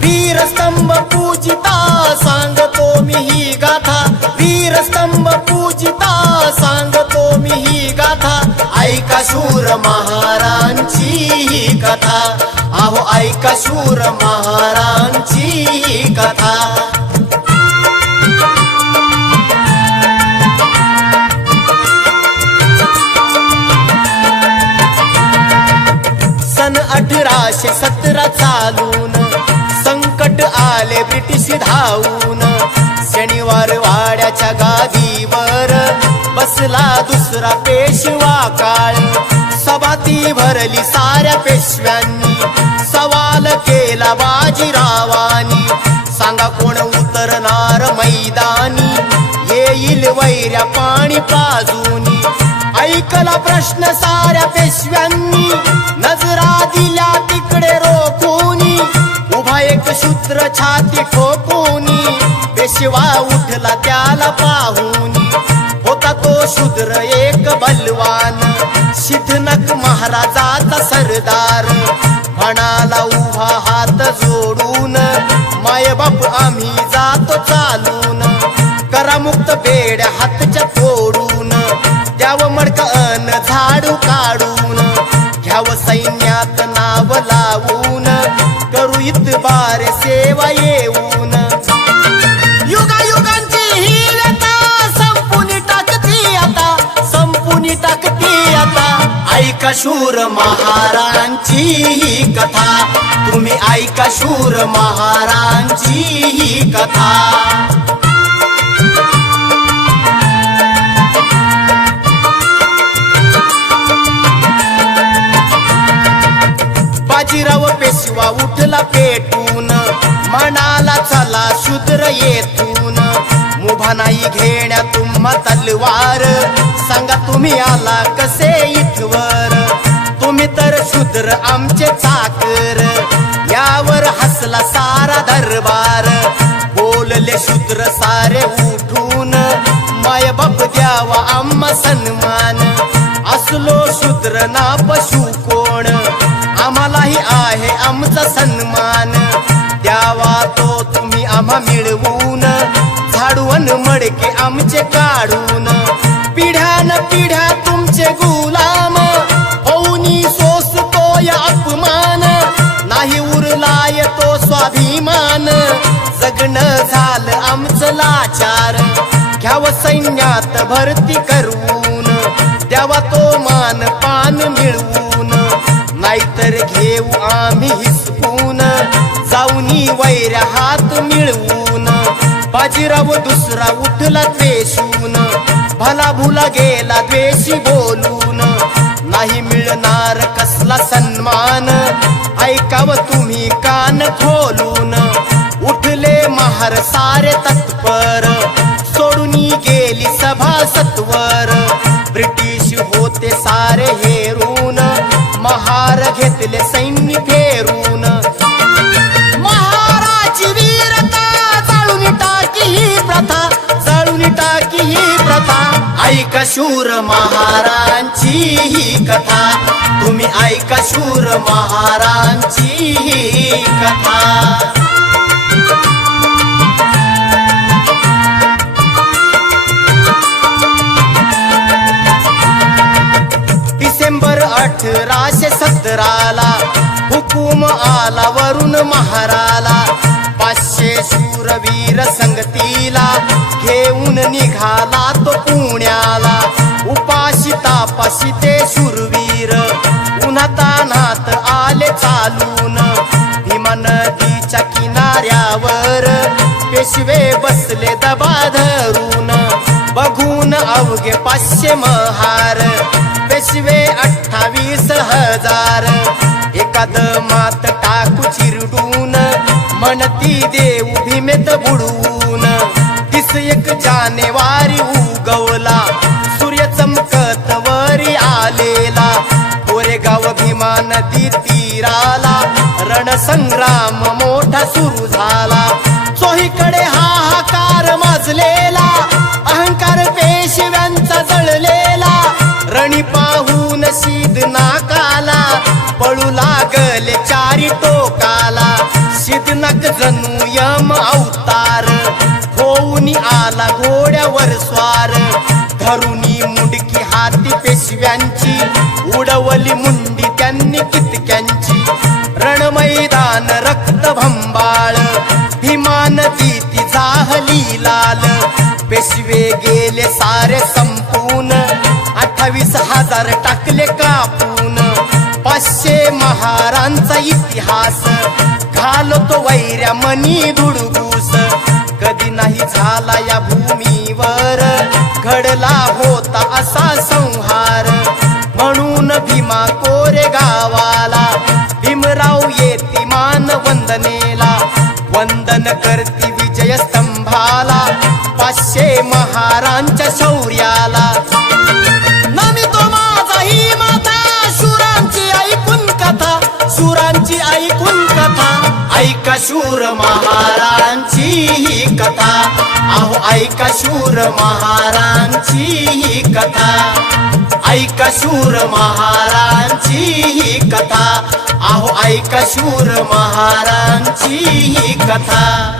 वीरस्तंभ पूजिता सांगतो मी ही गाथा। वीरस्तंभ पूजिता सांगतो मी ही गाथा। ऐका शूर महारांची ही कथा। अहो ऐका शूर महारांची ही कथा। चालून. संकट आले ब्रिटिश धावून. शनिवार वाड्याच्या गादीवर बसला दुसरा पेशवा काळ. सभाती भरली साऱ्या पेशव्यांनी. सवाल केला बाजीरावानी. सांगा कोण उतरणार मैदानी? येईल वैऱ्या पाणी पाजूनी. ऐकला प्रश्न साऱ्या पेशव्यांनी. नजरा उठला त्याला होता तो शूद्र एक बलवान. शिथनक महाराजाचा सरदार. म्हणाला उभा हात जोडून मायबाप आम्ही जातो चालून. करा मुक्त हातच्या फोडून द्याव मडक अन झाडू काढून. घ्याव सैन्यात नाव लावून. करू इत इतबार सेवा येऊ ऐका शूर महारांची ही कथा. तुम्ही ऐका शूर महारांची ही कथा. बाजीराव पेशवा उठला पेटून. म्हणाला चला शूद्र येतून मुभा नाही घेण्या तुम्हा तलवार. सांगा तुम्ही आला कसे इथवर? तुम्ही तर शूद्र आमचे चाकर. यावर हसला सारा दरबार. बोलले शूद्र सारे उठून. माय बाप द्यावा आम्हा सन्मान. असलो शूद्र ना पशु कोण? आम्हालाही आहे आमचा सन्मान. द्यावा तो तुम्ही आम्हा मिळ झाडून मडके आमचे काढून. पिढ्यान पिढ्या तुमचे गुलाम. होऊनी सोसतो या अपमान. नाही उरलाय तो स्वाभिमान. जगण झालं आमचं लाचार. घ्याव सैन्यात भरती करून. द्यावा तो मान पान मिळवून. नाहीतर घेऊ आम्ही हिसपून जाऊनी वैर हात मिळवून. बाजीराव दुसरा उठला द्वेषून भला भुला गेला द्वेषी बोलून. नाही मिळणार कसला सन्मान? ऐकाव तुम्ही कान खोलून. उठले महार सारे तत्पर. सोडून गेली सभा सत्वर. ब्रिटिश होते सारे हेरून. महार घेतले सैन्य फेरून. ऐका शूर महारांची ही कथा. तुम्ही ऐका शूर महारांची ही कथा. डिसेंबर अठराशे सतराला हुकूम आला वरुण महाराला. पाचशे शूरवीर संगतीला घेऊन निघाला तो पुण्याला. उपाशी तापाशी ते शूरवीर उन्हातानात आले चालून. भीमा नदीच्या किनाऱ्यावर पेशवे बसले दबा धरून. बघून अवघे पाचशे महार पेशवे अठ्ठावीस हजार. एकाद मात टाकू चिरू म्हणती देऊ भीमेत बुडवून. दिस एक जानेवारी उगवला. सूर्य चमकत वरी आलेला. कोरेगाव भीमा नदी तीराला रणसंग्राम मोठा सुरू झाला. चोहीकडे हाहाकार माजलेला. अहंकार पेशव्यांचा जळलेला. रणी पाहून शीद नाकाला. पळू लागले सिद्धनक जणू यम अवतार. होऊन आला घोड्यावर स्वार. धरुनी मुडकी हाती पेशव्यांची. उडवली मुंडी त्यांनी कितक्यांची. रणमैदान रक्त भंबाळ भीमान ती जाहली लाल. पेशवे गेले सारे संपून अठ्ठावीस हजार टाकले कापून. पाचशे महारांचा इतिहास. घालतो वैऱ्या मनी धुडगूस कधी नाही झाला या भूमीवर. घडला होता असा संहार. म्हणून भीमा कोरे गावाला. भीमराव येती मान वंदनेला. वंदन करती विजय स्तंभाला पाचशे महारांच्या शौर्याला. ऐकून कथा. ऐका शूर महारांची ही कथा. अहो ऐका शूर महारांची ही कथा. ऐका शूर महारांची ही कथा. अहो ऐका शूर महारांची ही कथा.